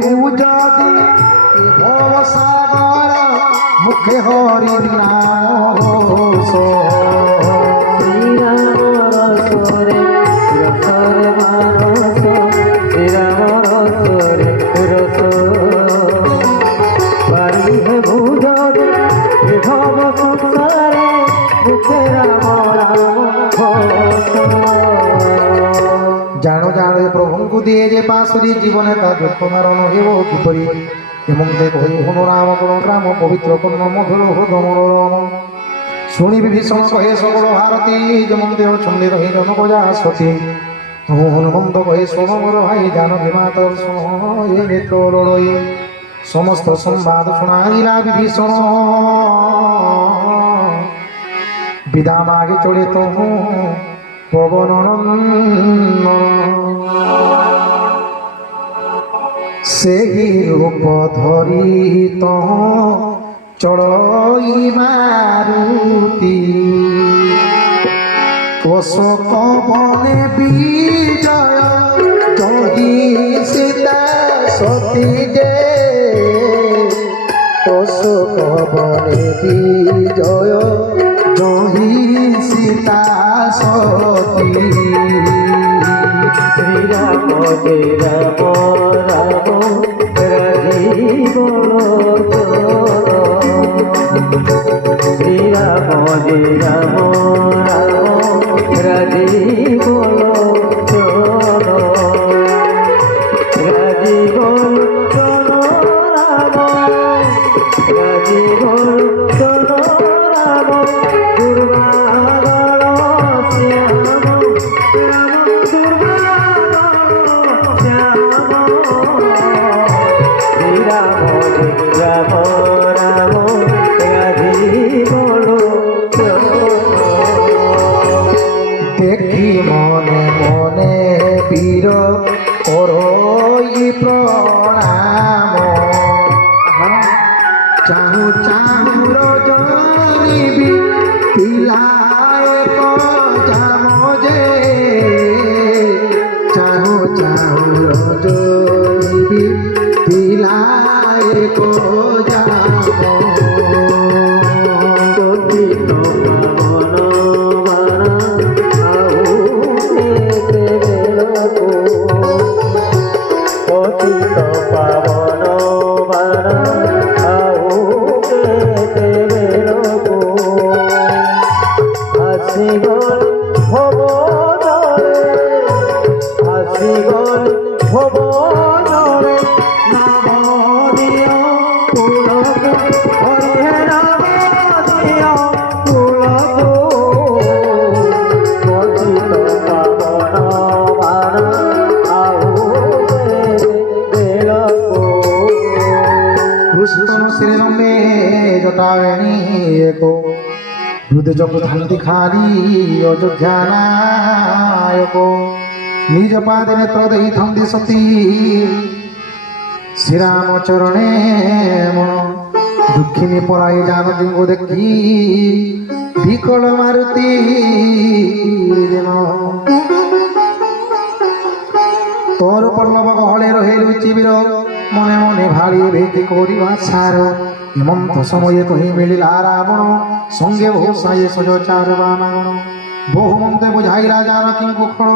বুঝদি এ ভব সাগর মুখে হরি নাম ঘোষ শ্রীরাম রসরে রসরে মানস শ্রীরাম রসরে রস পারি হে বুঝদি এ ভব সংসারে মুখে রাম রাম ঘোষ। জানো জানো এ প্রভুଙ୍କୁ দিয়ে যে পাশুরি জীবনে তা দুঃখ মারণ হেব কিপরি এবং দেখো হনু রাম গুণ রাম পবিত্র পূর্ণ মধুর হৃদ মনোরম শুনি বিভীষণ কহে সকল ভারতী যেমন দেহ চন্ডী রহি জনক যা সতী তহু হনুমন্ত কহে শোণ মোর ভাই জানকী মাতর শোণ এ নেত্র লড়ই সমস্ত সংবাদ শোনাইলা বিভীষণ বিদা মাগে চড়ে তহু পবন সেই রূপ ধরি তহ চড়ই মারুতি অশোক বনে বিজয় জহি সীতা সতী যে অশোক বনে বিজয় জহি সীতা সতী শ্রীরাম জয় রাম রাম রাজীব শ্রীরাম জয় রাম রাম রাজীব রাজীব রাম রাজীব রাম দুর্বাগল শ্যাম রাম দুর্বাগল শ্যাম শ্রীরাম রাম রাম রাজীব দেখি মনে মনে বীর করই প্রণাম চাহু চাহু রজনীবি পিলায় যাম যে চাহু চাহু রজনীবি পিলায় যাম পতিত পাবন বাণ আউ পেতে বেলকো পতিত পাবন বাণ আউ পেতে বেলকো আসিগল ভব জলে আসিগল ভব জলে নাম দিও পুলক হরে নাম দিও পুলক পতিত পাবন বাণ আউ বেলকো কৃষ্ণ শ্রীরম্বে জটাবেণী একো হৃদয় জগধান্তি খালি অযোধ্যা নায়ক নিজ পাদে নেত্র দেইথান্তি সতী শ্রীরাম চরণে মন দুঃখিনী পরাই জানকীଙ୍କୁ দেখি বিকল মারুতি দিন তোর পল্লব গহলে রহে লুচিবির মনে মনে ভাড়ি ভেটি করিবা সার হেমন্ত সময়ে কহি মিলিলা রাবণ সঙ্গে বহু সায়ে সজ চার বানাগণ বহু মন্ত্রে বুঝাইলা জানকীଙ୍କୁ খড়